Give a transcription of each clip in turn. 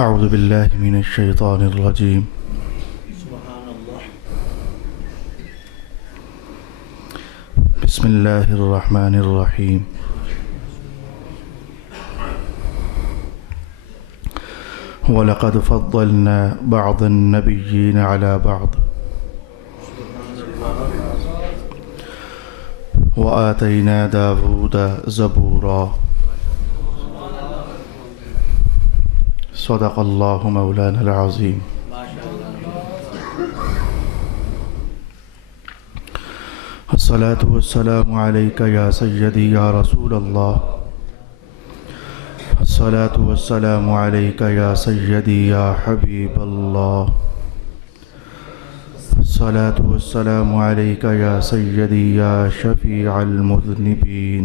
اعوذ باللہ من الشیطان الرجیم بسم اللہ الرحمن الرحیم وَلَقَدْ فَضَّلْنَا بَعْضَ النَّبِيِّينَ عَلَى بَعْضٍ وَآتَيْنَا دَاوُودَ زَبُورًا صدق اللہ مولانا العظیم۔ الصلاة والسلام علیک یا سیدی یا رسول اللہ، الصلاة والسلام علیک یا سیدی یا حبیب اللہ، الصلاة والسلام علیک یا سیدی یا شفیع المذنبین،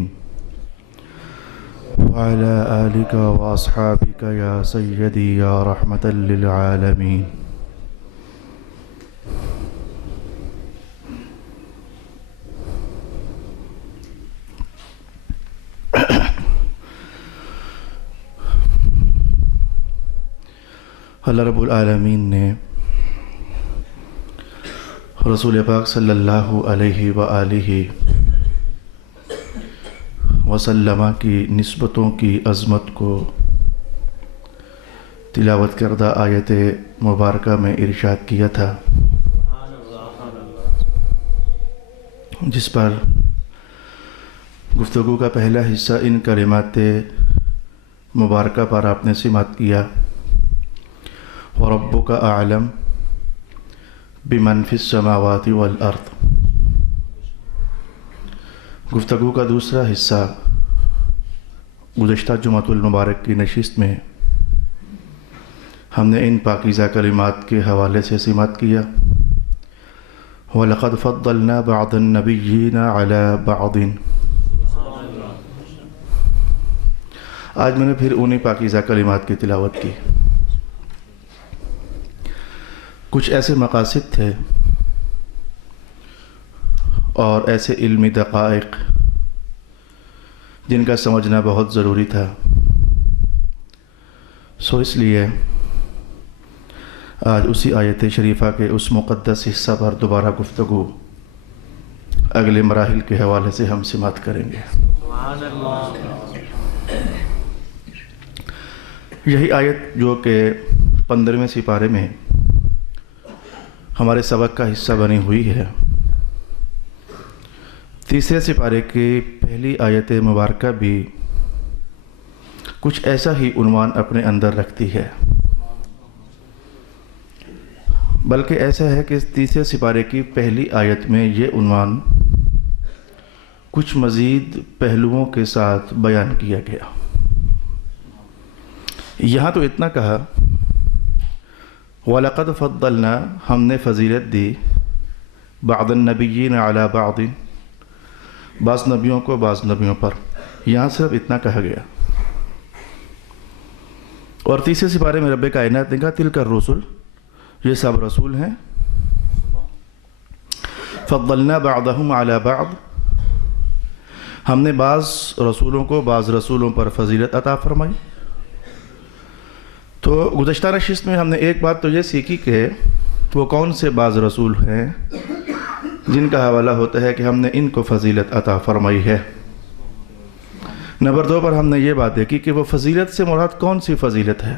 وعلى آلك وأصحابك يا سيدي يا رحمة للعالمين۔ اللہ رب العالمین نے رسول پاک صلی اللہ علیہ وآلہ وسلم کی نسبتوں کی عظمت کو تلاوت کردہ آیت مبارکہ میں ارشاد کیا تھا، جس پر گفتگو کا پہلا حصہ ان کلمات مبارکہ پر آپ نے سماعت کیا، وَرَبُّكَ أَعْلَمُ بِمَنْ فِي السَّمَاوَاتِ وَالْأَرْضِ۔ گفتگو کا دوسرا حصہ گزشتہ جمعۃ المبارک کی نشست میں ہم نے ان پاکیزہ کلمات کے حوالے سے سماعت کیا، وَلَقَدْ فَضَّلْنَا بَعْضَ النَّبِيِّينَ عَلَى بَعْضٍ۔ آج میں نے پھر انہی پاکیزہ کلمات کی تلاوت کی۔ کچھ ایسے مقاصد تھے اور ایسے علمی دقائق جن کا سمجھنا بہت ضروری تھا، سو اس لیے آج اسی آیت شریفہ کے اس مقدس حصہ پر دوبارہ گفتگو اگلے مراحل کے حوالے سے ہم سماعت کریں گے۔ یہی آیت جو کہ 15ویں سپارے میں ہمارے سبق کا حصہ بنی ہوئی ہے، تیسرے سپارے کی پہلی آیت مبارکہ بھی کچھ ایسا ہی عنوان اپنے اندر رکھتی ہے، بلکہ ایسا ہے کہ تیسرے سپارے کی پہلی آیت میں یہ عنوان کچھ مزید پہلوؤں کے ساتھ بیان کیا گیا۔ یہاں تو اتنا کہا، وَلَقَدْ فَضَّلْنَا، ہم نے فضیلت دی، بَعْضَ النَّبِيِّينَ عَلَى بَعْضٍ، بعض نبیوں کو بعض نبیوں پر، یہاں صرف اتنا کہا گیا۔ اور تیسرے سپارے میں رب کائنات نے کہا تِلْكَ الرُّسُلُ، یہ سب رسول ہیں، فَضَّلْنَا بَعْضَهُمْ عَلَى بَعْضٍ، ہم نے بعض رسولوں کو بعض رسولوں پر فضیلت عطا فرمائی۔ تو گزشتہ نشست میں ہم نے ایک بات تو یہ سیکھی کہ وہ کون سے بعض رسول ہیں جن کا حوالہ ہوتا ہے کہ ہم نے ان کو فضیلت عطا فرمائی ہے۔ نمبر 2 پر ہم نے یہ بات دیکھی کہ وہ فضیلت سے مراد کون سی فضیلت ہے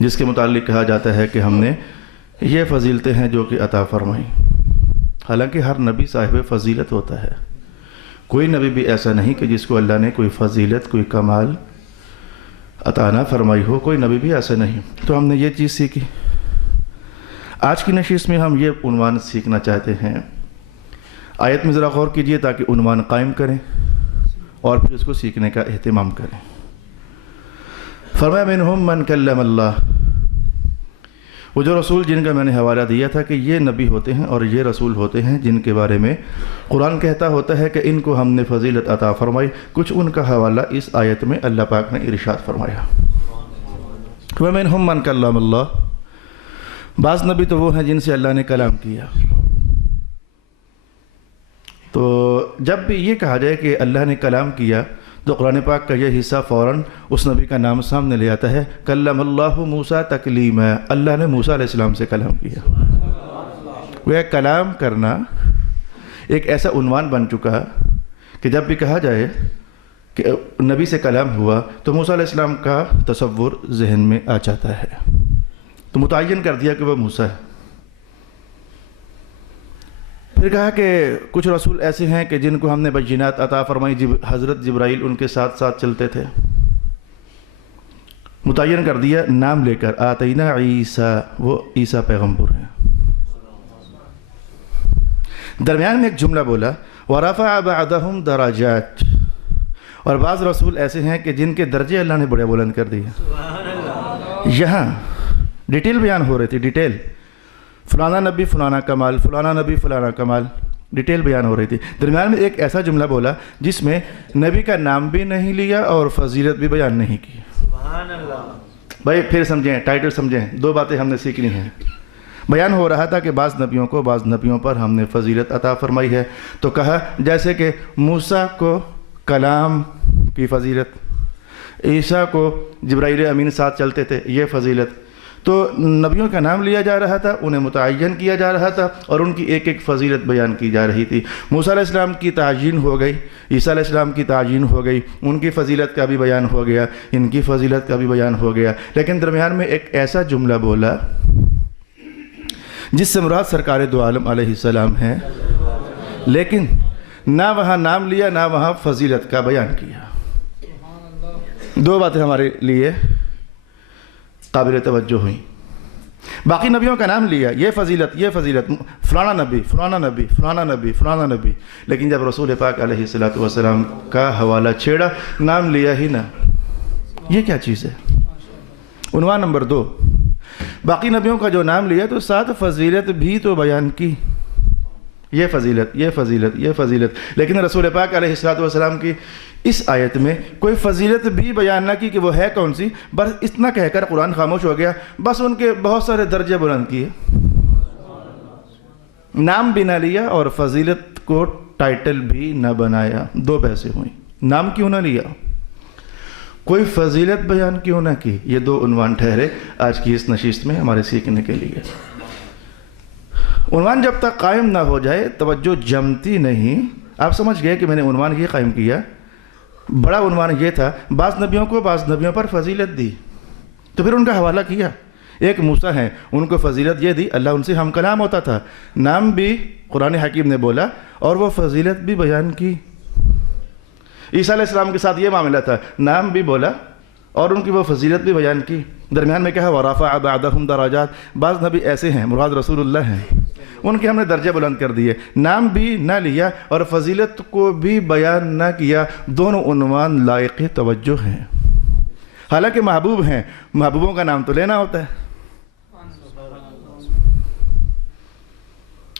جس کے متعلق کہا جاتا ہے کہ ہم نے یہ فضیلتیں ہیں جو کہ عطا فرمائی۔ حالانکہ ہر نبی صاحب فضیلت ہوتا ہے، کوئی نبی بھی ایسا نہیں کہ جس کو اللہ نے کوئی فضیلت کوئی کمال عطا نہ فرمائی ہو، کوئی نبی بھی ایسا نہیں۔ تو ہم نے یہ چیز سیکھی۔ آج کی نشست میں ہم یہ عنوان سیکھنا چاہتے ہیں۔ آیت میں ذرا غور کیجئے تاکہ عنوان قائم کریں اور پھر اس کو سیکھنے کا اہتمام کریں۔ فرمایا منہم من کلم اللہ، وہ جو رسول جن کا میں نے حوالہ دیا تھا کہ یہ نبی ہوتے ہیں اور یہ رسول ہوتے ہیں جن کے بارے میں قرآن کہتا ہوتا ہے کہ ان کو ہم نے فضیلت عطا فرمائی، کچھ ان کا حوالہ اس آیت میں اللہ پاک نے ارشاد فرمایا۔ وَمِنْهُمْ مَنْ كَلَّمَ اللَّهُ، بعض نبی تو وہ ہیں جن سے اللہ نے کلام کیا۔ تو جب بھی یہ کہا جائے کہ اللہ نے کلام کیا تو قرآن پاک کا یہ حصہ فوراً اس نبی کا نام سامنے لے آتا ہے، کلم اللہ موسیٰ تکلیما، اللہ نے موسیٰ علیہ السلام سے کلام کیا۔ وہ کلام کرنا ایک ایسا عنوان بن چکا کہ جب بھی کہا جائے کہ نبی سے کلام ہوا تو موسیٰ علیہ السلام کا تصور ذہن میں آ جاتا ہے، تو متعین کر دیا کہ وہ موسیٰ ہے۔ پھر کہا کہ کچھ رسول ایسے ہیں کہ جن کو ہم نے بینات عطا فرمائی، حضرت جبرائیل ان کے ساتھ ساتھ چلتے تھے۔ متعین کر دیا نام لے کر، آتینا عیسیٰ، وہ عیسیٰ پیغمبر ہیں۔ درمیان میں ایک جملہ بولا، وَرَفَعَ بَعْضَهُمْ دَرَجَاتٍ، اور بعض رسول ایسے ہیں کہ جن کے درجے اللہ نے بڑے بلند کر دیے۔ یہاں ڈیٹیل بیان ہو رہی تھی، ڈیٹیل، فلانا نبی فلانا کمال، فلانا نبی فلانا کمال، ڈیٹیل بیان ہو رہی تھی۔ درمیان میں ایک ایسا جملہ بولا جس میں نبی کا نام بھی نہیں لیا اور فضیلت بھی بیان نہیں کی۔ بھائی پھر سمجھیں، ٹائٹل سمجھیں، دو باتیں ہم نے سیکھنی ہیں۔ بیان ہو رہا تھا کہ بعض نبیوں پر ہم نے فضیلت عطا فرمائی ہے، تو کہا جیسے کہ موسیٰ کو کلام کی فضیلت، عیسیٰ کو جبرائیل امین ساتھ چلتے تھے، یہ فضیلت۔ تو نبیوں کا نام لیا جا رہا تھا، انہیں متعین کیا جا رہا تھا اور ان کی ایک ایک فضیلت بیان کی جا رہی تھی۔ موسیٰ علیہ السلام کی تعیین ہو گئی، عیسیٰ علیہ السلام کی تعیین ہو گئی، ان کی فضیلت کا بھی بیان ہو گیا، ان کی فضیلت کا بھی بیان ہو گیا، لیکن درمیان میں ایک ایسا جملہ بولا جس سے مراد سرکار دو عالم علیہ السلام ہے، لیکن نہ وہاں نام لیا نہ وہاں فضیلت کا بیان کیا۔ دو باتیں ہمارے لیے قابل توجہ ہوئیں۔ باقی نبیوں کا نام لیا، یہ فضیلت، یہ فضیلت، فلانا نبی فلانا نبی فلانا نبی فلانا نبی، لیکن جب رسول پاک علیہ السلام کا حوالہ چھیڑا، نام لیا ہی نہ۔ یہ کیا چیز ہے؟ عنوان نمبر 2، باقی نبیوں کا جو نام لیا تو ساتھ فضیلت بھی تو بیان کی، یہ فضیلت، یہ فضیلت، یہ فضیلت، لیکن رسول پاک علیہ السلام کی اس آیت میں کوئی فضیلت بھی بیان نہ کی کہ وہ ہے کون سی، بس اتنا کہہ کر قرآن خاموش ہو گیا، بس ان کے بہت سارے درجے بلند کیے، نام بھی نہ لیا اور فضیلت کو ٹائٹل بھی نہ بنایا۔ دو بحثیں ہوئیں، نام کیوں نہ لیا، کوئی فضیلت بیان کیوں نہ کی، یہ دو عنوان ٹھہرے آج کی اس نشست میں ہمارے سیکھنے کے لیے۔ عنوان جب تک قائم نہ ہو جائے توجہ جمتی نہیں۔ آپ سمجھ گئے کہ میں نے عنوان یہ قائم کیا، بڑا عنوان یہ تھا، بعض نبیوں کو بعض نبیوں پر فضیلت دی، تو پھر ان کا حوالہ کیا۔ ایک موسیٰ ہیں، ان کو فضیلت یہ دی، اللہ ان سے ہم کلام ہوتا تھا، نام بھی قرآن حکیم نے بولا اور وہ فضیلت بھی بیان کی۔ عیسیٰ علیہ السلام کے ساتھ یہ معاملہ تھا، نام بھی بولا اور ان کی وہ فضیلت بھی بیان کی۔ درمیان میں کہا وَرَفَعَ بَعْضَهُمْ دَرَجَاتٍ، بعض نبی ایسے ہیں، مراد رسول اللہ ہیں، ان کے ہم نے درجے بلند کر دیے، نام بھی نہ لیا اور فضیلت کو بھی بیان نہ کیا۔ دونوں عنوان لائق توجہ ہیں، حالانکہ محبوب ہیں، محبوبوں کا نام تو لینا ہوتا ہے،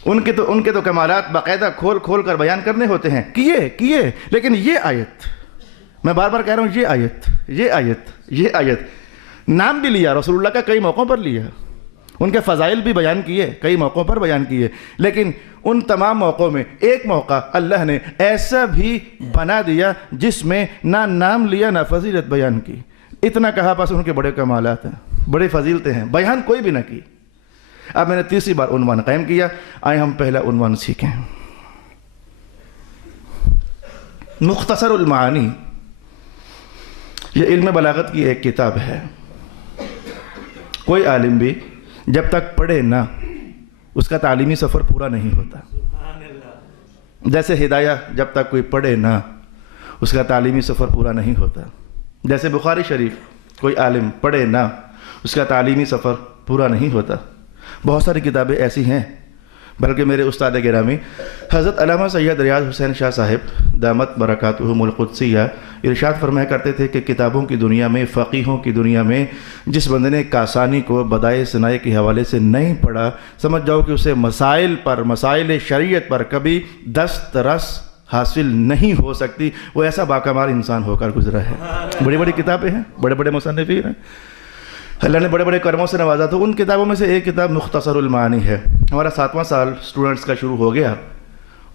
ان کے تو کمالات باقاعدہ کھول کھول کر بیان کرنے ہوتے ہیں، کیے، لیکن یہ آیت، میں بار بار کہہ رہا ہوں، یہ آیت نام بھی لیا رسول اللہ کا، کئی موقعوں پر لیا، ان کے فضائل بھی بیان کیے، کئی موقعوں پر بیان کیے، لیکن ان تمام موقعوں میں ایک موقع اللہ نے ایسا بھی بنا دیا جس میں نہ نام لیا نہ فضیلت بیان کی۔ اتنا کہا بس ان کے بڑے کمالات ہیں، بڑے فضیلتیں ہیں، بیان کوئی بھی نہ کی۔ اب میں نے تیسری بار عنوان قائم کیا، آئے ہم پہلا عنوان سیکھیں۔ مختصر المعانی، یہ علم بلاغت کی ایک کتاب ہے۔ کوئی عالم بھی جب تک پڑھے نہ، اس کا تعلیمی سفر پورا نہیں ہوتا۔ جیسے ہدایہ جب تک کوئی پڑھے نہ، اس کا تعلیمی سفر پورا نہیں ہوتا۔ جیسے بخاری شریف کوئی عالم پڑھے نہ، اس کا تعلیمی سفر پورا نہیں ہوتا۔ بہت ساری کتابیں ایسی ہیں، بلکہ میرے استاد گرامی حضرت علامہ سید ریاض حسین شاہ صاحب دامت برکاتہم القدسیہ ارشاد فرمایا کرتے تھے کہ کتابوں کی دنیا میں، فقیہوں کی دنیا میں جس بندے نے کاسانی کو بدائے ثنائے کے حوالے سے نہیں پڑھا، سمجھ جاؤ کہ اسے مسائل شریعت پر کبھی دسترس حاصل نہیں ہو سکتی، وہ ایسا باکمال انسان ہو کر گزرا ہے۔ بڑی بڑی کتابیں ہیں، بڑے بڑے مصنفین ہیں، اللہ نے بڑے بڑے کرموں سے نوازا، تو ان کتابوں میں سے ایک کتاب مختصر المعانی ہے۔ ہمارا 7واں سال اسٹوڈنٹس کا شروع ہو گیا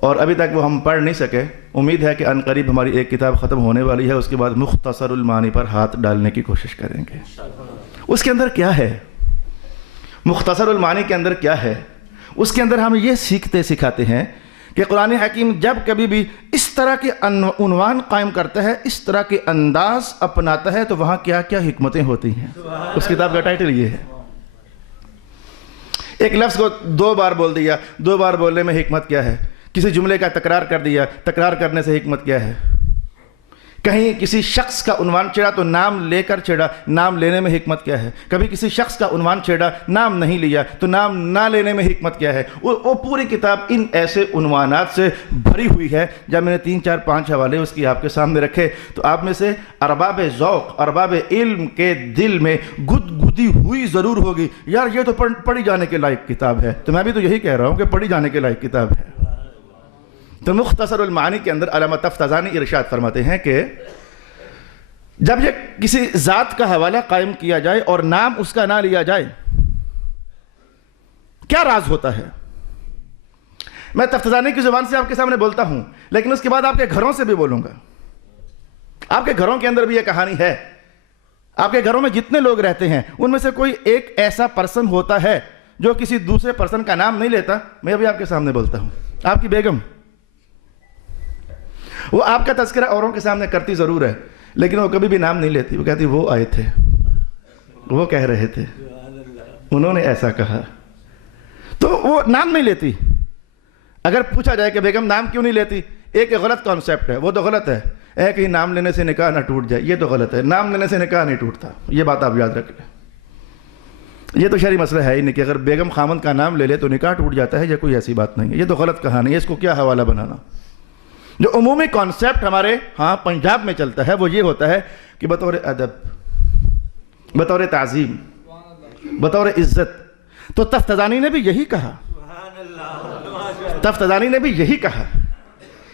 اور ابھی تک وہ ہم پڑھ نہیں سکے. امید ہے کہ ان قریب ہماری ایک کتاب ختم ہونے والی ہے, اس کے بعد مختصر المعانی پر ہاتھ ڈالنے کی کوشش کریں گے. اس کے اندر کیا ہے؟ مختصر المعانی کے اندر کیا ہے؟ اس کے اندر ہم یہ سکھاتے ہیں کہ قرآن حکیم جب کبھی بھی اس طرح کے عنوان قائم کرتا ہے, اس طرح کے انداز اپناتا ہے, تو وہاں کیا کیا حکمتیں ہوتی ہیں. اس کتاب کا ٹائٹل یہ ہے. ایک لفظ کو 2 بار بول دیا, 2 بار بولنے میں حکمت کیا ہے؟ کسی جملے کا تکرار کر دیا, تکرار کرنے سے حکمت کیا ہے؟ کہیں کسی شخص کا عنوان چھیڑا تو نام لے کر چھیڑا, نام لینے میں حکمت کیا ہے؟ کبھی کسی شخص کا عنوان چھیڑا, نام نہیں لیا تو نام نہ لینے میں حکمت کیا ہے؟ وہ پوری کتاب ان ایسے عنوانات سے بھری ہوئی ہے. جب میں نے 3 4 5 حوالے اس کی آپ کے سامنے رکھے تو آپ میں سے ارباب ذوق, ارباب علم کے دل میں گدگدی ہوئی ضرور ہوگی, یار یہ تو پڑھی جانے کے لائق کتاب ہے. تو میں بھی تو یہی کہہ رہا ہوں کہ پڑھی جانے کے لائق کتاب ہے. تو مختصر المعانی کے اندر علامہ تفتزانی ارشاد فرماتے ہیں کہ جب یہ کسی ذات کا حوالہ قائم کیا جائے اور نام اس کا نہ لیا جائے, کیا راز ہوتا ہے؟ میں تفتزانی کی زبان سے آپ کے سامنے بولتا ہوں, لیکن اس کے بعد آپ کے گھروں سے بھی بولوں گا. آپ کے گھروں کے اندر بھی یہ کہانی ہے. آپ کے گھروں میں جتنے لوگ رہتے ہیں ان میں سے کوئی ایک ایسا پرسن ہوتا ہے جو کسی دوسرے پرسن کا نام نہیں لیتا. میں بھی آپ کے سامنے بولتا ہوں. آپ کی بیگم, وہ آپ کا تذکرہ اوروں کے سامنے کرتی ضرور ہے, لیکن وہ کبھی بھی نام نہیں لیتی. وہ کہتی وہ آئے تھے, وہ کہہ رہے تھے, انہوں نے ایسا کہا. تو وہ نام نہیں لیتی. اگر پوچھا جائے کہ بیگم نام کیوں نہیں لیتی, ایک غلط کانسیپٹ ہے, وہ تو غلط ہے کہ نام لینے سے نکاح نہ ٹوٹ جائے. یہ تو غلط ہے, نام لینے سے نکاح نہیں ٹوٹتا. یہ بات آپ یاد رکھ لیں. یہ تو شرعی مسئلہ ہے ہی نہیں کہ اگر بیگم خامند کا نام لے لے تو نکاح ٹوٹ جاتا ہے. یہ کوئی ایسی بات نہیں ہے. یہ تو غلط کہانی ہے, اس کو کیا حوالہ بنانا. جو عمومی کانسیپٹ ہمارے پنجاب میں چلتا ہے وہ یہ ہوتا ہے کہ بطور ادب, بطور تعظیم, بطور عزت. تو تفتزانی نے بھی یہی کہا, تفتزانی نے بھی یہی کہا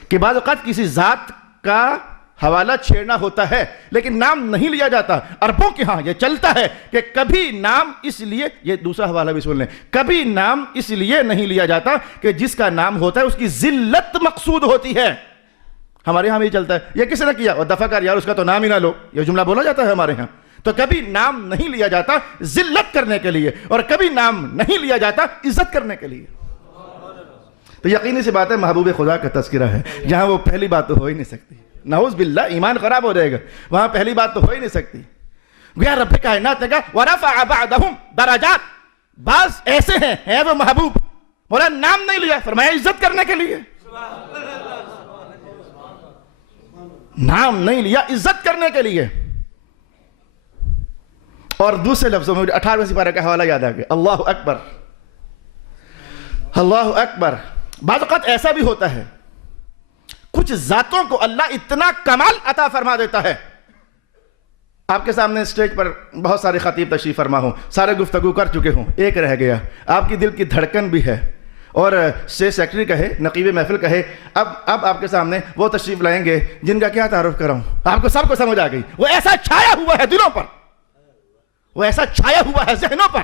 کہ بعض اوقات کسی ذات کا حوالہ چھیڑنا ہوتا ہے لیکن نام نہیں لیا جاتا. عربوں کے ہاں یہ چلتا ہے کہ کبھی نام اس لیے, یہ دوسرا حوالہ بھی سن لیں, کبھی نام اس لیے نہیں لیا جاتا کہ جس کا نام ہوتا ہے اس کی ذلت مقصود ہوتی ہے. ہمارے یہاں بھی چلتا ہے یہ کس نے کیا, اور دفع کر یار اس کا تو نام ہی نہ لو, یہ جملہ بولا جاتا ہے ہمارے یہاں. تو کبھی نام نہیں لیا جاتا ذلت کرنے کے لیے, اور کبھی نام نہیں لیا جاتا عزت کرنے کے لیے. تو یقینی سی بات ہے محبوب خدا کا تذکرہ ہے, جہاں وہ پہلی بات تو ہو ہی نہیں سکتی. نعوذ باللہ, ایمان خراب ہو جائے گا. وہاں پہلی بات تو ہو ہی نہیں سکتی. گویا رب کائنات نے کہا وَرَفَعَ بَعْدَهُمْ دَرَجَاتٍ, بعض ایسے ہیں وہ محبوب, بولا نام نہیں لیا, فرمایا عزت کرنے کے لیے. نام نہیں لیا عزت کرنے کے لیے. اور دوسرے لفظوں میں 18ویں سپارہ کا حوالہ یاد آ گیا, اللہ اکبر, اللہ اکبر. بعض اوقات ایسا بھی ہوتا ہے کچھ ذاتوں کو اللہ اتنا کمال عطا فرما دیتا ہے. آپ کے سامنے اسٹیج پر بہت سارے خطیب تشریف فرما ہوں, سارے گفتگو کر چکے ہوں, ایک رہ گیا. آپ کی دل کی دھڑکن بھی ہے, اور اسٹیج سیکرٹری کہے, نقیب محفل کہے, اب آپ کے سامنے وہ تشریف لائیں گے جن کا کیا تعارف کراؤں. آپ کو سب کو سمجھ آ گئی. وہ ایسا چھایا ہوا ہے دلوں پر, وہ ایسا چھایا ہوا ہے ذہنوں پر,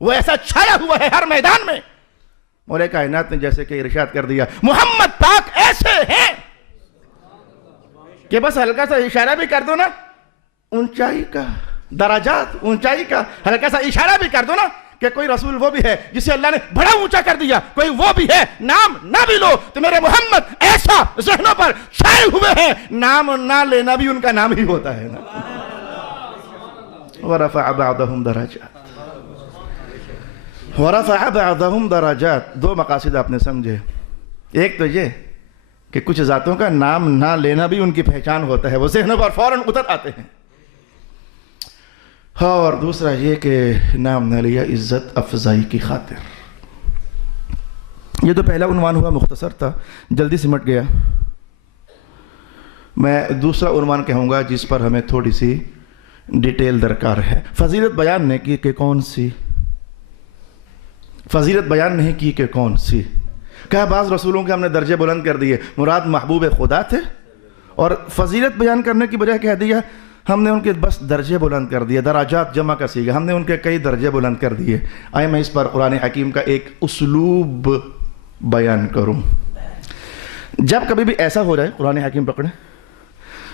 وہ ایسا چھایا ہوا ہے ہر میدان میں. مولا کائنات نے جیسے کہ ارشاد کر دیا محمد پاک ایسے ہیں کہ بس ہلکا سا اشارہ بھی کر دو نا اونچائی کا, درجات اونچائی کا ہلکا سا اشارہ بھی کر دو نا کہ کوئی رسول وہ بھی ہے جسے اللہ نے بڑا اونچا کر دیا, کوئی وہ بھی ہے, نام نہ بھی لو تو میرے محمد ایسا ذہنوں پر چھائے ہوئے ہیں, نام نہ لینا بھی ان کا نام ہی ہوتا ہے نا. وَرَفَعَ بَعْضَهُمْ دَرَجَاتٍ, وَرَفَعَ بَعْضَهُمْ دَرَجَاتٍ. 2 مقاصد آپ نے سمجھے. ایک تو یہ کہ کچھ ذاتوں کا نام نہ لینا بھی ان کی پہچان ہوتا ہے, وہ ذہنوں پر فوراً اتر آتے ہیں. اور دوسرا یہ کہ نام نہ لیا عزت افزائی کی خاطر. یہ تو پہلا عنوان ہوا, مختصر تھا, جلدی سمٹ گیا. میں دوسرا عنوان کہوں گا جس پر ہمیں تھوڑی سی ڈیٹیل درکار ہے. فضیلت بیان نہیں کی کہ کون سی, فضیلت بیان نہیں کی کہ کون سی. کہا بعض رسولوں کے ہم نے درجے بلند کر دیے, مراد محبوب خدا تھے, اور فضیلت بیان کرنے کی بجائے کہہ دیا ہم نے ان کے بس درجے بلند کر دیے. دراجات جمع کا صیغہ, ہم نے ان کے کئی درجے بلند کر دیے. آئے میں اس پر قرآن حکیم کا ایک اسلوب بیان کروں. جب کبھی بھی ایسا ہو جائے، قرآن حکیم پکڑیں،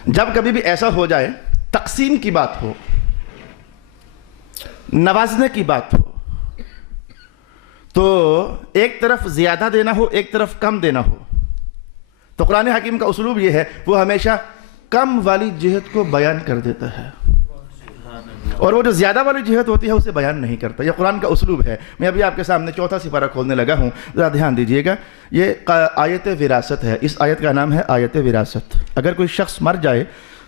جب کبھی بھی ایسا ہو جائے تقسیم کی بات ہو، نوازنے کی بات ہو، تو ایک طرف زیادہ دینا ہو ایک طرف کم دینا ہو، تو قرآن حکیم کا اسلوب یہ ہے، وہ ہمیشہ کم والی جہت کو بیان کر دیتا ہے، اور وہ جو زیادہ والی جہت ہوتی ہے اسے بیان نہیں کرتا۔ یہ قرآن کا اسلوب ہے۔ میں ابھی آپ کے سامنے چوتھا سپارہ کھولنے لگا ہوں، ذرا دھیان دیجئے گا۔ یہ آیت وراثت ہے، اس آیت کا نام ہے آیت وراثت۔ اگر کوئی شخص مر جائے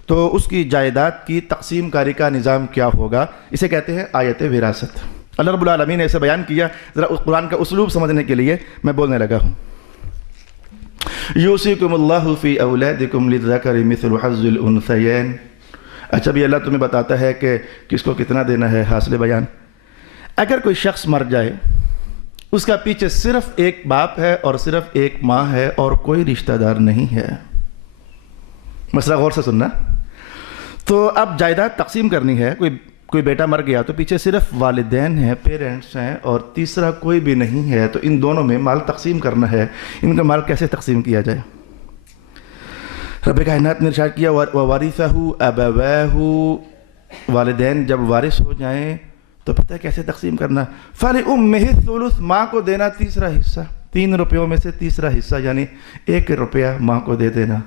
تو اس کی جائیداد کی تقسیم کاری کا نظام کیا ہوگا، اسے کہتے ہیں آیت وراثت۔ اللہ رب العالمین نے اسے بیان کیا، ذرا اس قرآن کا اسلوب سمجھنے کے لیے میں بولنے لگا ہوں۔ یوصیکم اللہ فی اولادکم للذکر مثل حظ الانثیین۔ اچھا بھی اللہ تمہیں بتاتا ہے کہ کس کو کتنا دینا ہے، حاصل بیان۔ اگر کوئی شخص مر جائے، اس کا پیچھے صرف ایک باپ ہے اور صرف ایک ماں ہے اور کوئی رشتہ دار نہیں ہے، مسئلہ غور سے سننا۔ تو اب جائیداد تقسیم کرنی ہے، کوئی بیٹا مر گیا تو پیچھے صرف والدین ہیں، پیرنٹس ہیں، اور تیسرا کوئی بھی نہیں ہے، تو ان دونوں میں مال تقسیم کرنا ہے۔ ان کا مال کیسے تقسیم کیا جائے؟ رب کائنات نے ارشاد کیا وَوَرِثَهُ أَبَوَاهُ، والدین جب وارث ہو جائیں تو پتہ ہے کیسے تقسیم کرنا؟ فَلِأُمِّهِ الثُّلُث، ماں کو دینا تیسرا حصہ، 3 روپیوں میں سے تیسرا حصہ، یعنی 1 روپیہ ماں کو دے دینا۔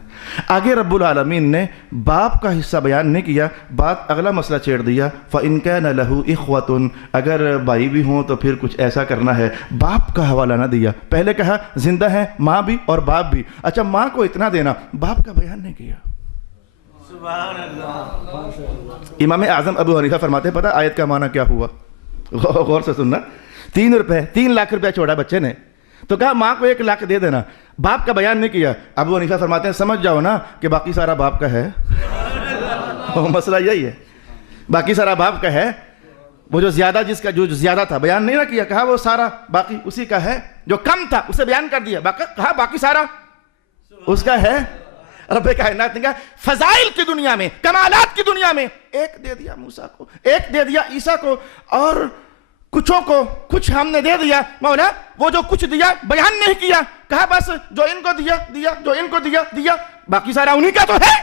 آگے رب العالمین نے باپ کا حصہ بیان نہیں کیا، بات اگلا مسئلہ چھیڑ دیا، فَإِن كَانَ لَهُ إِخْوَةٌ، اگر بھائی بھی ہوں تو پھر کچھ ایسا کرنا ہے، باپ کا حوالہ نہ دیا۔ پہلے کہا زندہ ہیں ماں بھی اور باپ بھی، اچھا ماں کو اتنا دینا، باپ کا بیان نہیں کیا۔ سبحان اللہ۔ امام اعظم ابو حنیفہ فرماتے ہیں، پتہ آیت کا معنی کیا ہوا؟ غور سے سننا۔ 3 لاکھ روپے چھوڑا بچے نے، تو کہا ماں کو 1 لاکھ دے دینا، باپ کا بیان نہیں کیا۔ ابو حنیفہ فرماتے ہیں سمجھ جاؤ نا کہ باقی سارا باپ کا ہے۔ مسئلہ یہی ہے، باقی سارا باپ کا ہے۔ وہ جو زیادہ، جس کا جو زیادہ تھا بیان نہیں نہ کیا، کہا وہ سارا باقی اسی کا ہے۔ جو کم تھا اسے بیان کر دیا، کہا باقی سارا اس کا ہے۔ رب کائنات نے کہا فضائل کی دنیا میں، کمالات کی دنیا میں، 1 دے دیا موسیٰ کو، 1 دے دیا عیسیٰ کو، اور کچھوں کو کچھ ہم نے دے دیا۔ مولا وہ جو کچھ دیا بیان نہیں کیا، کہا بس جو ان کو دیا دیا، جو ان کو دیا دیا، باقی سارا انہی کا تو ہے،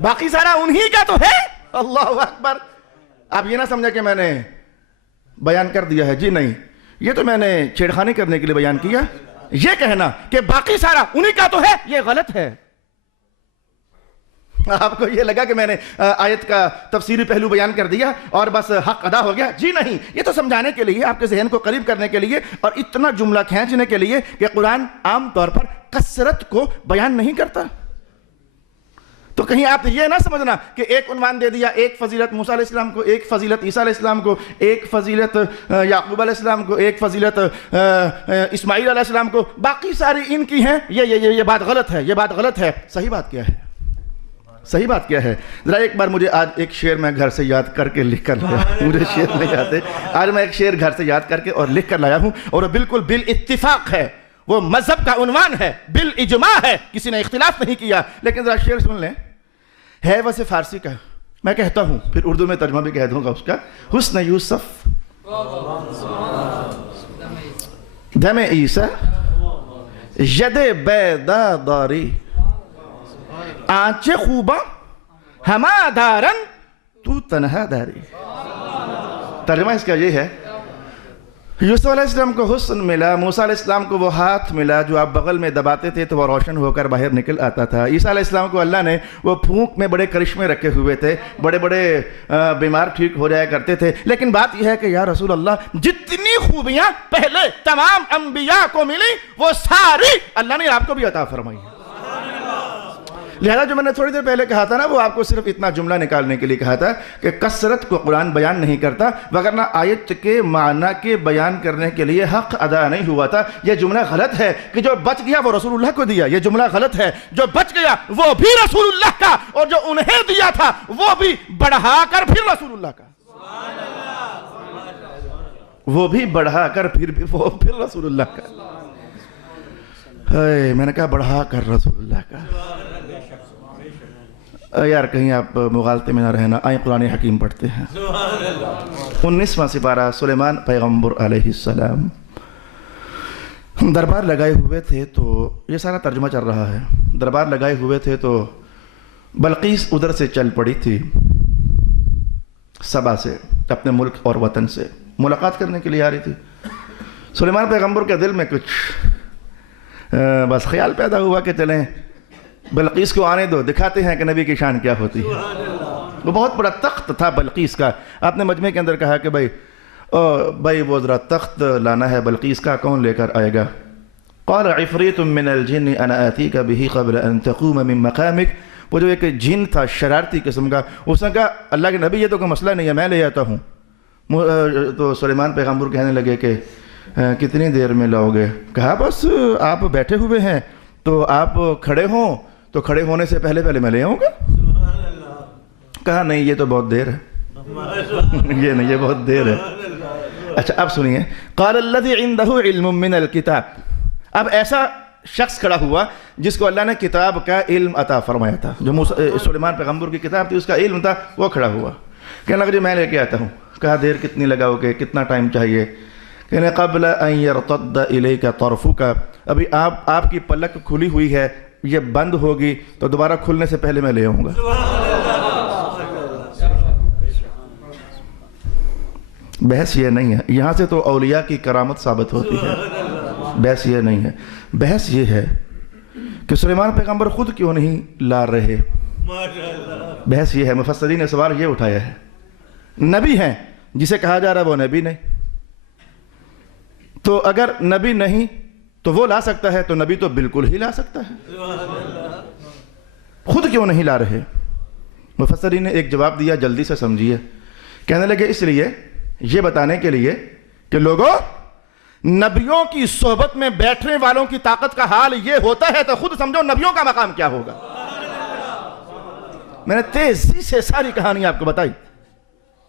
باقی سارا انہی کا تو ہے۔ اللہ اکبر۔ آپ یہ نہ سمجھا کہ میں نے بیان کر دیا ہے، جی نہیں، یہ تو میں نے چھیڑخانی کرنے کے لیے بیان کیا۔ یہ کہنا کہ باقی سارا انہی کا تو ہے، یہ غلط ہے۔ آپ کو یہ لگا کہ میں نے آیت کا تفسیری پہلو بیان کر دیا اور بس حق ادا ہو گیا، جی نہیں، یہ تو سمجھانے کے لیے، آپ کے ذہن کو قریب کرنے کے لیے، اور اتنا جملہ کھینچنے کے لیے کہ قرآن عام طور پر کثرت کو بیان نہیں کرتا۔ تو کہیں آپ یہ نہ سمجھنا کہ ایک عنوان دے دیا، ایک فضیلت موسیٰ علیہ السلام کو، ایک فضیلت عیسیٰ علیہ السلام کو، ایک فضیلت یعقوب علیہ السلام کو، ایک فضیلت اسماعیل علیہ السلام کو، باقی ساری ان کی ہیں، یہ بات غلط ہے، یہ بات غلط ہے۔ صحیح بات کیا ہے؟ صحیح بات کیا ہے؟ ذرا ایک بار مجھے آج ایک شعر میں گھر سے یاد کر کے لکھ کر لایا، مجھے شعر نہیں آتے، آج میں ایک شعر گھر سے یاد کر کے اور لکھ کر لایا ہوں، اور بالکل بالاتفاق ہے، وہ مذہب کا عنوان ہے، بالاجماع ہے، کسی نے اختلاف نہیں کیا۔ لیکن ذرا شعر سن لیں، ہے ویسے فارسی کا، میں کہتا ہوں پھر اردو میں ترجمہ بھی کہہ دوں گا اس کا۔ حسن یوسف دم عیسیٰ ید بیدا داری، آنچ خوباں ہما دارن تو تنہا داری۔ ترجمہ اس کا یہ ہے، یوسف علیہ السلام کو حسن ملا، موسیٰ علیہ السلام کو وہ ہاتھ ملا جو آپ بغل میں دباتے تھے تو وہ روشن ہو کر باہر نکل آتا تھا۔ عیسیٰ علیہ السلام کو اللہ نے وہ پھونک میں بڑے کرشمے رکھے ہوئے تھے، بڑے بڑے بیمار ٹھیک ہو جایا کرتے تھے۔ لیکن بات یہ ہے کہ یا رسول اللہ، جتنی خوبیاں پہلے تمام انبیاء کو ملی وہ ساری اللہ نے آپ کو بھی عطا فرمائی۔ لہذا جو میں نے تھوڑی دیر پہلے کہا تھا نا، وہ آپ کو صرف اتنا جملہ نکالنے کے لیے کہا تھا کہ کثرت کو قرآن بیان نہیں کرتا، وگرنہ آیت کے معنی کے بیان کرنے کے لیے حق ادا نہیں ہوا تھا۔ یہ جملہ غلط ہے کہ جو بچ گیا وہ رسول اللہ کو دیا، یہ جملہ غلط ہے، جو بچ گیا وہ بھی رسول اللہ کا، اور جو انہیں دیا تھا وہ بھی بڑھا کر پھر رسول اللہ کا، وہ بھی بڑھا کر پھر رسول اللہ کا۔ میں نے کہا بڑھا کر رسول اللہ کا۔ یار کہیں آپ مغالطے میں نہ رہنا، آئیں قرآن حکیم پڑھتے ہیں۔ 19واں سپارہ سلیمان پیغمبر علیہ السلام۔ دربار لگائے ہوئے تھے تو یہ سارا ترجمہ چل رہا ہے. دربار لگائے ہوئے تھے تو بلقیس ادھر سے چل پڑی تھی سبا سے, اپنے ملک اور وطن سے ملاقات کرنے کے لیے آ رہی تھی. سلیمان پیغمبر کے دل میں کچھ بس خیال پیدا ہوا کہ چلیں بلقیس کو آنے دو, دکھاتے ہیں کہ نبی کی شان کیا ہوتی ہے. وہ بہت بڑا تخت تھا بلقیس کا. آپ نے مجمع کے اندر کہا کہ بھائی وہ ذرا تخت لانا ہے بلقیس کا, کون لے کر آئے گا؟ قال عفریت من الجن انا آتیک بہ قبل ان تقوم من مقامک. وہ جو ایک جن تھا شرارتی قسم کا, اس نے کہا اللہ کے نبی یہ تو کوئی مسئلہ نہیں ہے, میں لے آتا ہوں. تو سلیمان پیغمبر کہنے لگے کہ کتنی دیر میں لاؤ گے؟ کہا بس آپ بیٹھے ہوئے ہیں تو آپ کھڑے ہوں تو کھڑے ہونے سے پہلے میں لے آؤں گا. کہا نہیں یہ تو بہت دیر ہے, یہ نہیں, یہ بہت دیر ہے. اچھا اب سنیے, قال الذی عندہ علم من الکتاب. اب ایسا شخص کھڑا ہوا جس کو اللہ نے کتاب کا علم عطا فرمایا تھا, جو سلیمان پیغمبر کی کتاب تھی اس کا علم تھا, وہ کھڑا ہوا. کہنے لگا جی میں لے کے آتا ہوں. کہا دیر کتنی لگاؤ گے, کتنا ٹائم چاہیے؟ کہنے قبل ان یرتد الیک طرفک. ابھی آپ کی پلک کھلی ہوئی ہے, یہ بند ہوگی تو دوبارہ کھلنے سے پہلے میں لے آؤں گا. بحث یہ نہیں ہے, یہاں سے تو اولیاء کی کرامت ثابت ہوتی ہے. بحث یہ نہیں ہے, بحث یہ ہے کہ سلیمان پیغمبر خود کیوں نہیں لا رہے. بحث یہ ہے, مفسرین نے سوال یہ اٹھایا ہے, نبی ہیں جسے کہا جا رہا ہے وہ نبی نہیں, تو اگر نبی نہیں تو وہ لا سکتا ہے, تو نبی تو بالکل ہی لا سکتا ہے, خود کیوں نہیں لا رہے؟ مفسرین نے ایک جواب دیا, جلدی سے سمجھیے. کہنے لگے اس لیے, یہ بتانے کے لیے کہ لوگوں نبیوں کی صحبت میں بیٹھنے والوں کی طاقت کا حال یہ ہوتا ہے تو خود سمجھو نبیوں کا مقام کیا ہوگا. میں نے تیزی سے ساری کہانی آپ کو بتائی.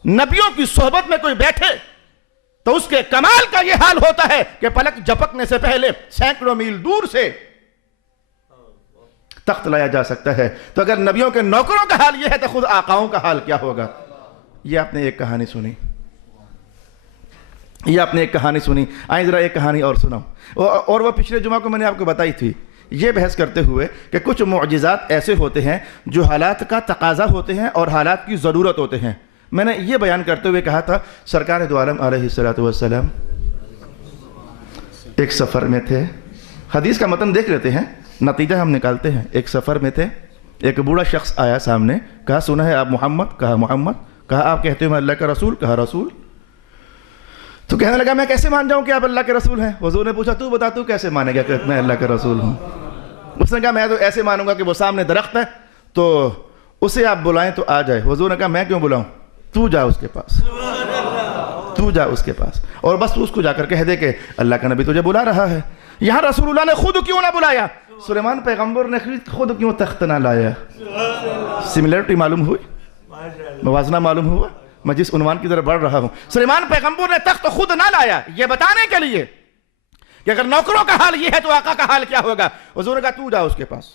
نبیوں کی صحبت میں کوئی بیٹھے تو اس کے کمال کا یہ حال ہوتا ہے کہ پلک جھپکنے سے پہلے سینکڑوں میل دور سے تخت لایا جا سکتا ہے. تو اگر نبیوں کے نوکروں کا حال یہ ہے تو خود آقاؤں کا حال کیا ہوگا. یہ آپ نے ایک کہانی سنی, یہ آپ نے ایک کہانی سنی. آئیں ذرا ایک کہانی اور سناؤں, اور وہ پچھلے جمعہ کو میں نے آپ کو بتائی تھی, یہ بحث کرتے ہوئے کہ کچھ معجزات ایسے ہوتے ہیں جو حالات کا تقاضا ہوتے ہیں اور حالات کی ضرورت ہوتے ہیں. میں نے یہ بیان کرتے ہوئے کہا تھا سرکار دو عالم علیہ السلام ایک سفر میں تھے. حدیث کا متن دیکھ لیتے ہیں, نتیجہ ہم نکالتے ہیں. ایک سفر میں تھے, ایک بوڑھا شخص آیا سامنے, کہا سنا ہے آپ محمد؟ کہا محمد. کہا آپ کہتے ہو میں اللہ کا رسول؟ کہا رسول. تو کہنے لگا میں کیسے مان جاؤں کہ آپ اللہ کے رسول ہیں؟ حضور نے پوچھا تو بتا تو کیسے مانے گا کہ میں اللہ کا رسول ہوں؟ اس نے کہا میں تو ایسے مانوں گا کہ وہ سامنے درخت ہے تو اسے آپ بلائیں تو آ جائے. حضور نے کہا میں کیوں بلاؤں, تو جا اس کے پاس, تو جا اس کے پاس, اور بس تو اس کو جا کر کہہ دے کہ اللہ کا نبی تجھے بلا رہا ہے. یہاں رسول اللہ نے خود کیوں نہ بلایا؟ سلیمان پیغمبر نے خود کیوں تخت نہ لایا؟ سملیرٹی معلوم ہوئی, موازنہ معلوم ہوا. میں جس عنوان کی طرف بڑھ رہا ہوں, سلیمان پیغمبر نے تخت خود نہ لایا یہ بتانے کے لیے کہ اگر نوکروں کا حال یہ ہے تو آقا کا حال کیا ہوگا. حضور نے کہا تو جا اس کے پاس.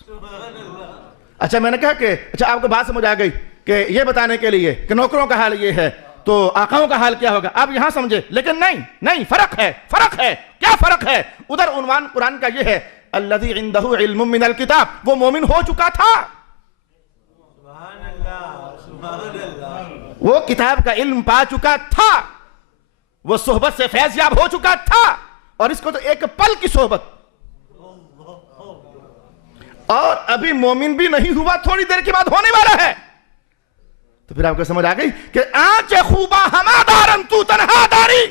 اچھا میں نے کہا کہ اچھا آپ کو بات سمجھ آ گئی کہ یہ بتانے کے لیے کہ نوکروں کا حال یہ ہے تو آقاؤں کا حال کیا ہوگا. آپ یہاں سمجھے, لیکن نہیں, فرق ہے. کیا فرق ہے؟ ادھر عنوان قرآن کا یہ ہے الذی عندہ علم من الکتاب, وہ مومن ہو چکا تھا, وہ کتاب کا علم پا چکا تھا, وہ صحبت سے فیض یاب ہو چکا تھا, اور اس کو تو ایک پل کی صحبت, اور ابھی مومن بھی نہیں ہوا, تھوڑی دیر کے بعد ہونے والا ہے. تو پھر آپ کو سمجھ آ گئی کہ آنچ خوبا ہما دارن تو تنہا داری,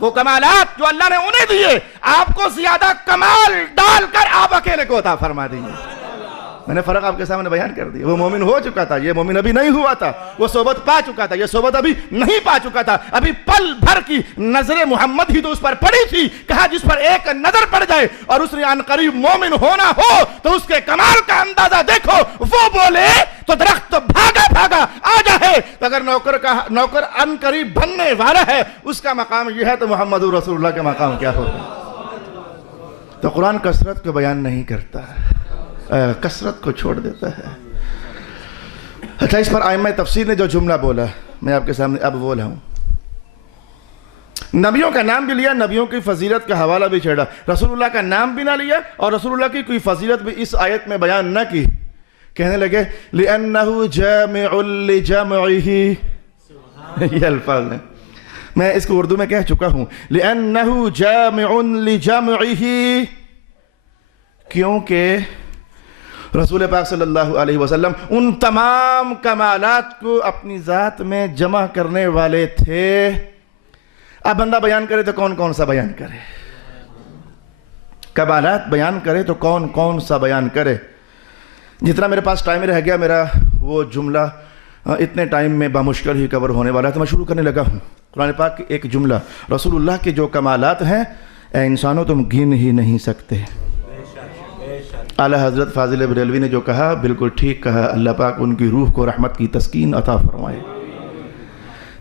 وہ کمالات جو اللہ نے انہیں دیے آپ کو زیادہ کمال ڈال کر آپ اکیلے کو عطا فرما دیے. میں نے فرق آپ کے سامنے بیان کر دیا. وہ مومن ہو چکا تھا, یہ مومن ابھی نہیں ہوا تھا. وہ صحبت پا چکا تھا, یہ صحبت ابھی نہیں پا چکا تھا. ابھی پل بھر کی نظر محمد ہی تو اس پر پڑی تھی. کہا جس پر ایک نظر پڑ جائے اور اس نے ان قریب مومن ہونا ہو تو اس کے کمال کا اندازہ دیکھو. وہ بولے تو درخت بھاگا آ جائے. اگر نوکر ان قریب بننے والا ہے اس کا مقام یہ ہے تو محمد رسول اللہ کا مقام کیا ہوگا. تو قرآن کثرت کو بیان نہیں کرتا, کثرت کو چھوڑ دیتا ہے. اچھا اس پر ائمہ تفسیر نے جو جملہ بولا میں آپ کے سامنے اب بولا ہوں. نبیوں کا نام بھی لیا, نبیوں کی فضیلت کا حوالہ بھی چھیڑا, رسول اللہ کا نام بھی نہ لیا اور رسول اللہ کی کوئی فضیلت بھی اس آیت میں بیان نہ کی. کہنے لگے لِأَنَّهُ جَامِعٌ لِجَمْعِهِ, یہ الفاظ ہیں, میں اس کو اردو میں کہہ چکا ہوں, لِأَنَّهُ جَامِعٌ لِجَمْعِهِ, کیونکہ رسول پاک صلی اللہ علیہ وسلم ان تمام کمالات کو اپنی ذات میں جمع کرنے والے تھے. اب بندہ بیان کرے تو کون کون سا بیان کرے, کمالات بیان کرے تو کون کون سا بیان کرے. جتنا میرے پاس ٹائم رہ گیا, میرا وہ جملہ اتنے ٹائم میں بمشکل ہی کور ہونے والا ہے, تو میں شروع کرنے لگا ہوں. قرآن پاک کی ایک جملہ, رسول اللہ کے جو کمالات ہیں اے انسانوں تم گن ہی نہیں سکتے. اعلیٰ حضرت فاضل بریلوی نے جو کہا بالکل ٹھیک کہا, اللہ پاک ان کی روح کو رحمت کی تسکین عطا فرمائے.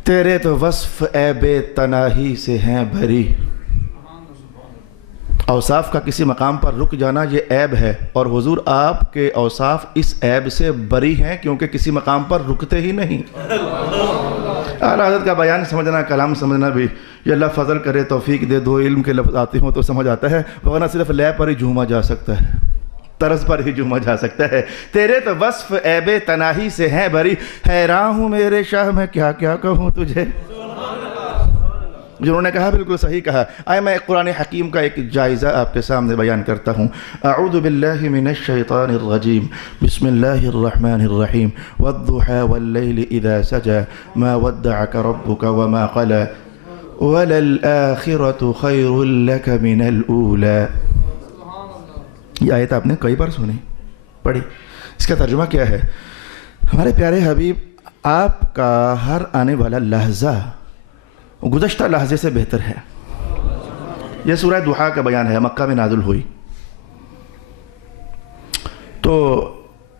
تیرے تو وصف عیب تناہی سے ہیں بھری, اوصاف کا کسی مقام پر رک جانا یہ عیب ہے, اور حضور آپ کے اوصاف اس عیب سے بری ہیں کیونکہ کسی مقام پر رکتے ہی نہیں. اعلیٰ حضرت کا بیان سمجھنا, کلام سمجھنا بھی یہ اللہ فضل کرے, توفیق دے, دو علم کے لفظ آتے ہوں تو سمجھ آتا ہے, ورنہ صرف لے پر ہی جھوما جا سکتا ہے, طرز پر ہی جھوما جا سکتا ہے. تیرے تو وصف عیب تناہی سے ہیں بری, حیران ہوں میرے شاہ میں کیا کیا کہوں تجھے. جنہوں نے کہا بالکل صحیح کہا. آئے میں قرآن حکیم کا ایک جائزہ آپ کے سامنے بیان کرتا ہوں. اعوذ باللہ من الشیطان الرجیم, بسم اللہ الرحمن الرحیم. والضحى واللیل اذا سجى ما ودعك ربك وما قلى وللآخرة خیر لك من الأولى. یہ آیت آپ نے کئی بار سنی, پڑھی. اس کا ترجمہ کیا ہے؟ ہمارے پیارے حبیب, آپ کا ہر آنے والا لحظہ گزشتہ لحظے سے بہتر ہے. یہ سورہ ضحیٰ کا بیان ہے, مکہ میں نازل ہوئی. تو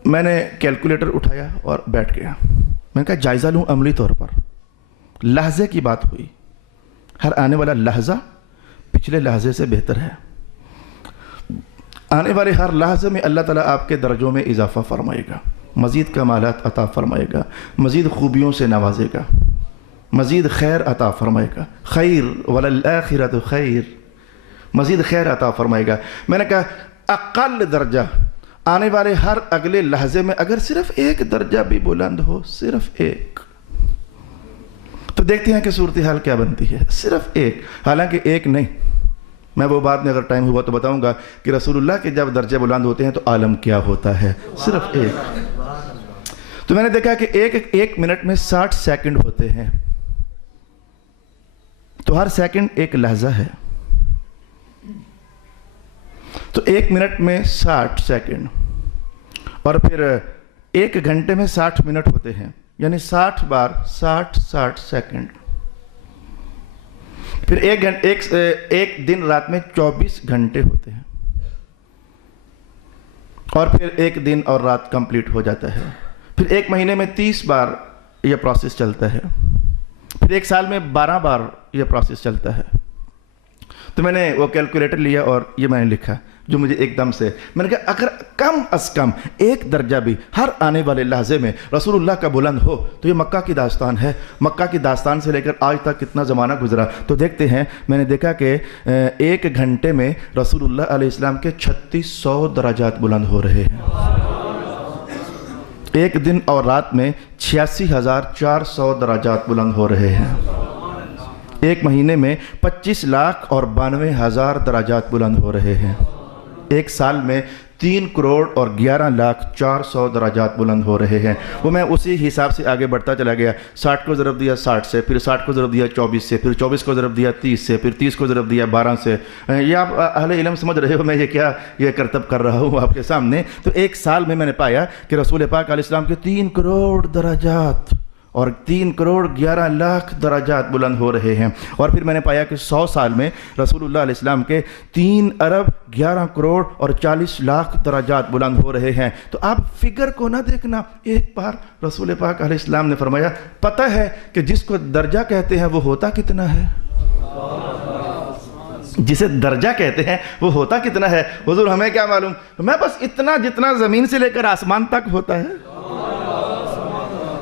میں نے کیلکولیٹر اٹھایا اور بیٹھ گیا. میں نے کہا جائزہ لوں عملی طور پر. لحظے کی بات ہوئی, ہر آنے والا لحظہ پچھلے لحظے سے بہتر ہے. آنے والے ہر لحظے میں اللہ تعالیٰ آپ کے درجوں میں اضافہ فرمائے گا, مزید کمالات عطا فرمائے گا, مزید خوبیوں سے نوازے گا, مزید خیر عطا فرمائے گا. خیر وللآخرۃ خیر, مزید خیر عطا فرمائے گا. میں نے کہا اقل درجہ آنے والے ہر اگلے لحظے میں اگر صرف ایک درجہ بھی بلند ہو, صرف ایک, تو دیکھتے ہیں کہ صورتحال کیا بنتی ہے. صرف ایک, حالانکہ ایک نہیں, میں وہ بعد میں اگر ٹائم ہوا تو بتاؤں گا کہ رسول اللہ کے جب درجے بلند ہوتے ہیں تو عالم کیا ہوتا ہے. صرف ایک. تو میں نے دیکھا کہ ایک منٹ میں 60 سیکنڈ ہوتے ہیں, تو ہر سیکنڈ ایک لحظہ ہے. تو ایک منٹ میں 60 سیکنڈ, اور پھر ایک گھنٹے میں 60 منٹ ہوتے ہیں, یعنی 60 بار 60 سیکنڈ. پھر ایک دن رات میں 24 گھنٹے ہوتے ہیں, اور پھر ایک دن اور رات کمپلیٹ ہو جاتا ہے. پھر ایک مہینے میں 30 بار یہ پروسیس چلتا ہے. پھر ایک سال میں 12 بار یہ پروسیس چلتا ہے. تو میں نے وہ کیلکولیٹر لیا اور یہ میں نے لکھا جو مجھے ایک دم سے, میں نے کہا اگر کم از کم ایک درجہ بھی ہر آنے والے لحظے میں رسول اللہ کا بلند ہو تو یہ مکہ کی داستان ہے. مکہ کی داستان سے لے کر آج تک کتنا زمانہ گزرا, تو دیکھتے ہیں. میں نے دیکھا کہ ایک گھنٹے میں رسول اللہ علیہ السلام کے 3600 درجات بلند ہو رہے ہیں. ایک دن اور رات میں 86,400 درجات بلند ہو رہے ہیں. ایک مہینے میں 25,92,000 درجات بلند ہو رہے ہیں. ایک سال میں 3,11,04,000 درجات بلند ہو رہے ہیں. وہ میں اسی حساب سے آگے بڑھتا چلا گیا. 60 کو ضرب دیا 60 سے, پھر 60 کو ضرب دیا 24 سے, پھر 24 کو ضرب دیا 30 سے, پھر 30 کو ضرب دیا 12 سے. یہ آپ اہل علم سمجھ رہے ہو میں یہ کرتب کر رہا ہوں آپ کے سامنے. تو ایک سال میں نے پایا کہ رسول پاک علیہ السلام کے 3 کروڑ درجات اور 3,11,00,000 درجات بلند ہو رہے ہیں. اور پھر میں نے پایا کہ 100 سال میں رسول اللہ علیہ السلام کے 3,11,40,00,000 درجات بلند ہو رہے ہیں. تو آپ فگر کو نہ دیکھنا, ایک بار رسول پاک علیہ السلام نے فرمایا پتہ ہے کہ جس کو درجہ کہتے ہیں وہ ہوتا کتنا ہے, جسے درجہ کہتے ہیں وہ ہوتا کتنا ہے. حضور ہمیں کیا معلوم, میں بس اتنا جتنا زمین سے لے کر آسمان تک ہوتا ہے.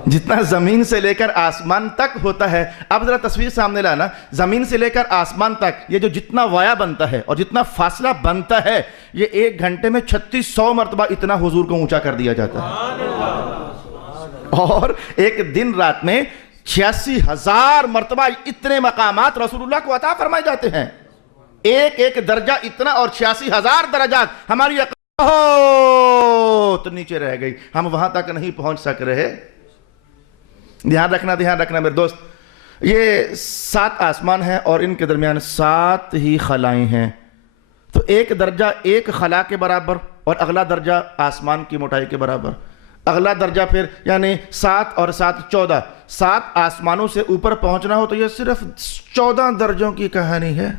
جتنا زمین سے لے کر آسمان تک ہوتا ہے. اب ذرا تصویر سامنے لانا, زمین سے لے کر آسمان تک یہ جو جتنا وایا بنتا ہے اور جتنا فاصلہ بنتا ہے, یہ 1 گھنٹے میں 3600 مرتبہ اتنا حضور کو اونچا کر دیا جاتا ہے. اور ایک دن رات میں 86,000 مرتبہ اتنے مقامات رسول اللہ کو عطا فرمائے جاتے ہیں. ایک ایک درجہ اتنا, اور 86,000 درجات. ہماری تو نیچے رہ گئی, ہم وہاں تک نہیں پہنچ سک رہے. دھیان رکھنا میرے دوست, یہ 7 آسمان ہیں اور ان کے درمیان 7 ہی خلائیں ہیں. تو ایک درجہ ایک خلا کے برابر, اور اگلا درجہ آسمان کی موٹائی کے برابر. اگلا درجہ پھر یعنی 7 اور 7 14. 7 آسمانوں سے اوپر پہنچنا ہو تو یہ صرف 14 درجوں کی کہانی ہے.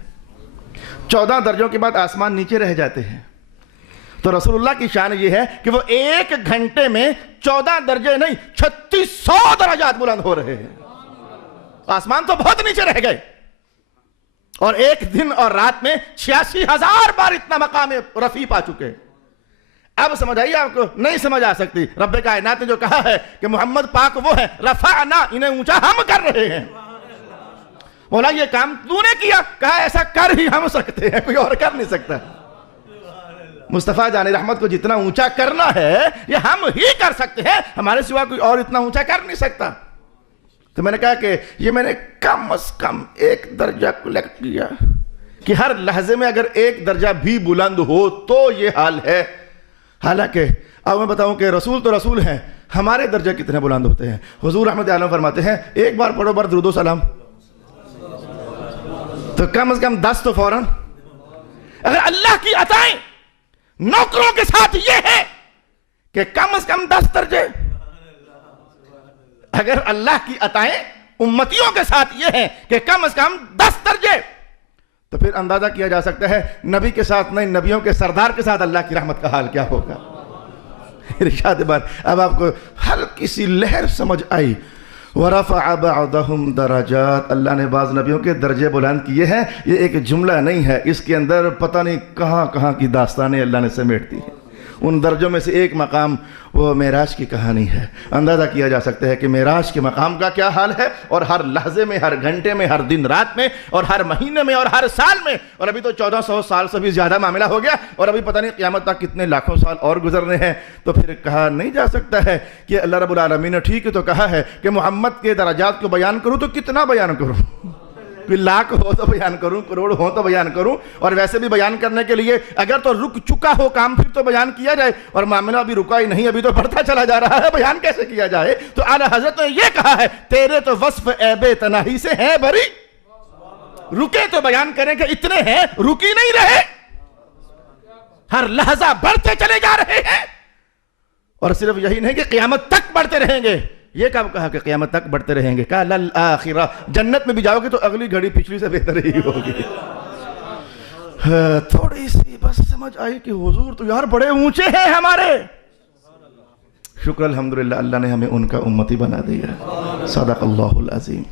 14 درجوں کے بعد آسمان نیچے رہ جاتے ہیں. تو رسول اللہ کی شان یہ ہے کہ وہ 1 گھنٹے میں 14 درجے نہیں 3600 درجات بلند ہو رہے ہیں. آسمان تو بہت نیچے رہ گئے, اور ایک دن اور رات میں 86,000 بار اتنا مقام رفیع پا چکے. اب سمجھ آئیے آپ کو؟ نہیں سمجھ آ سکتی. رب کائنات نے جو کہا ہے کہ محمد پاک وہ ہے, رفعنا, انہیں اونچا ہم کر رہے ہیں. مولا یہ کام تو نے کیا, کہا ایسا کر ہی ہم سکتے ہیں, کوئی اور کر نہیں سکتا. مصطفیٰ جان رحمت کو جتنا اونچا کرنا ہے یہ ہم ہی کر سکتے ہیں, ہمارے سوا کوئی اور اتنا اونچا کر نہیں سکتا. تو میں نے کہا کہ یہ میں نے کم از کم 1 درجہ کلیکٹ کیا کہ ہر لحظے میں اگر 1 درجہ بھی بلند ہو تو یہ حال ہے. حالانکہ اب میں بتاؤں کہ رسول تو رسول ہیں, ہمارے درجہ کتنے بلند ہوتے ہیں. حضور رحمت عالم فرماتے ہیں ایک بار پڑھو بار درود و سلام, تو کم از کم 10 تو فوراً. اگر اللہ کی عطائیں نوکروں کے ساتھ یہ ہے کہ کم از کم 10 درجے, اگر اللہ کی عطائیں امتیوں کے ساتھ یہ ہے کہ کم از کم 10 درجے, تو پھر اندازہ کیا جا سکتا ہے نبی کے ساتھ نہیں, نبیوں کے سردار کے ساتھ اللہ کی رحمت کا حال کیا ہوگا. ارشاد بار اب آپ کو ہلکی سی لہر سمجھ آئی. وَرَفَعَ بَعْضَهُمْ دَرَجَاتٍ, اللہ نے بعض نبیوں کے درجے بلند کیے ہیں. یہ ایک جملہ نہیں ہے, اس کے اندر پتہ نہیں کہاں کی داستانیں اللہ نے سمیٹ دی ہیں. ان درجوں میں سے ایک مقام وہ معراج کی کہانی ہے. اندازہ کیا جا سکتا ہے کہ معراج کے مقام کا کیا حال ہے, اور ہر لحظے میں, ہر گھنٹے میں, ہر دن رات میں, اور ہر مہینے میں, اور ہر سال میں. اور ابھی تو 1400 سال سے بھی زیادہ معاملہ ہو گیا, اور ابھی پتہ نہیں قیامت تک کتنے لاکھوں سال اور گزرنے ہیں. تو پھر کہا نہیں جا سکتا ہے کہ اللہ رب العالمین نے ٹھیک ہے تو کہا ہے کہ محمد کے درجات کو بیان کروں تو کتنا بیان کروں, کوئی لاکھ ہو تو بیان کروں, کروڑ ہو تو بیان کروں. اور ویسے بھی بیان کرنے کے لیے اگر تو رک چکا ہو کام پھر تو بیان کیا جائے, اور معاملہ ابھی رکا ہی نہیں, ابھی تو بڑھتا چلا جا رہا ہے, بیان کیسے کیا جائے. تو اعلیٰ حضرت نے یہ کہا ہے تیرے تو وصف عیب تناہی سے ہیں بری, رکے تو بیان کریں کہ اتنے ہیں, رکی نہیں رہے, ہر لحظہ بڑھتے چلے جا رہے ہیں. اور صرف یہی نہیں کہ قیامت تک بڑھتے رہیں گے. یہ کب کہا کہ قیامت تک بڑھتے رہیں گے, کہا للآخرہ, جنت میں بھی جاؤ گے تو اگلی گھڑی پچھلی سے بہتر ہی ہوگی. تھوڑی سی بس سمجھ آئی کہ حضور تو یار بڑے اونچے ہیں ہمارے. شکر الحمدللہ اللہ نے ہمیں ان کا امتی بنا دیا. صدق اللہ العظیم.